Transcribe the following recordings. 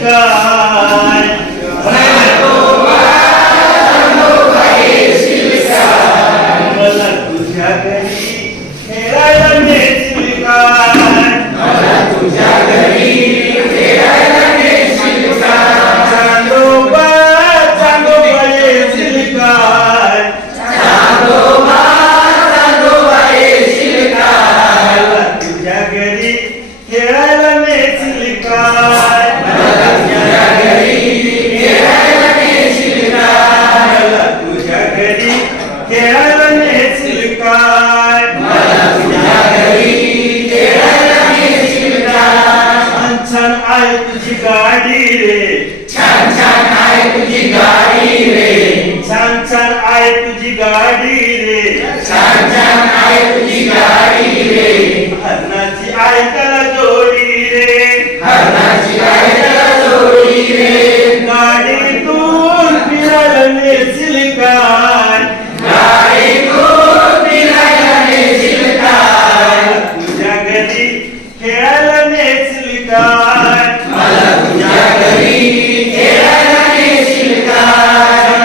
काय मला तुझ्या घरी खेळायला नेशील काय चांदोबा चांदोबा येशील काय मला तुझ्या घरी खेळायला नेशील काय मला तुझ्या घरी खेळायला नेशील काय छान छान आहे तुझी गाडी रे छान छान आहे तुझी गाडी रे हरणाची ऐकायला जोडी रे गाडीतून फिरायला नेशील काय तुझ्या घरी खेळायला नेशील काय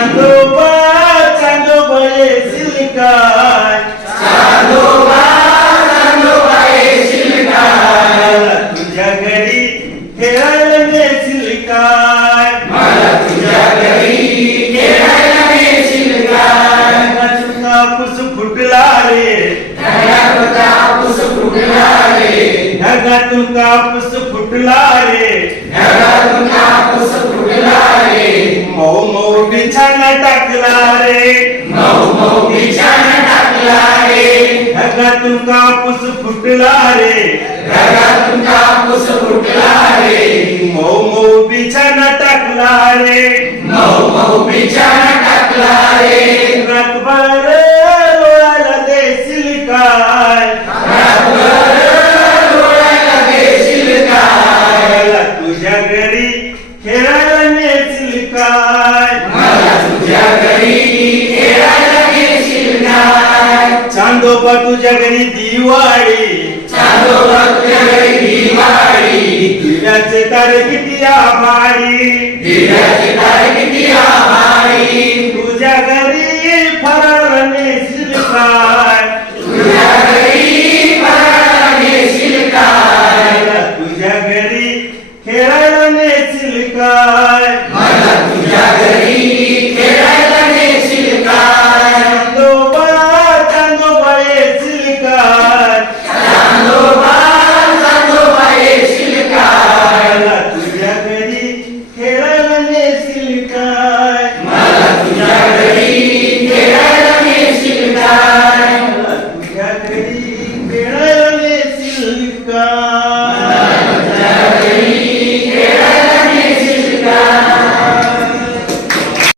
चांदोबा चांदोबा येशील काय तुझ्या घरी खेळायला नेशील काय कापूस फुटला रे ढगातून कापूस फुटला रे मऊ मऊ बिछाना टाकला रे ढगातून कापूस फुटला रे मऊ मऊ बिछाना टाकला रे रातभर लोळायला देशील काय मला तुझ्या घरी खेळायला नेशील काय चांदोबा तुझ्या घरी दिवाळी दिव्याचे तारे किती आभाळी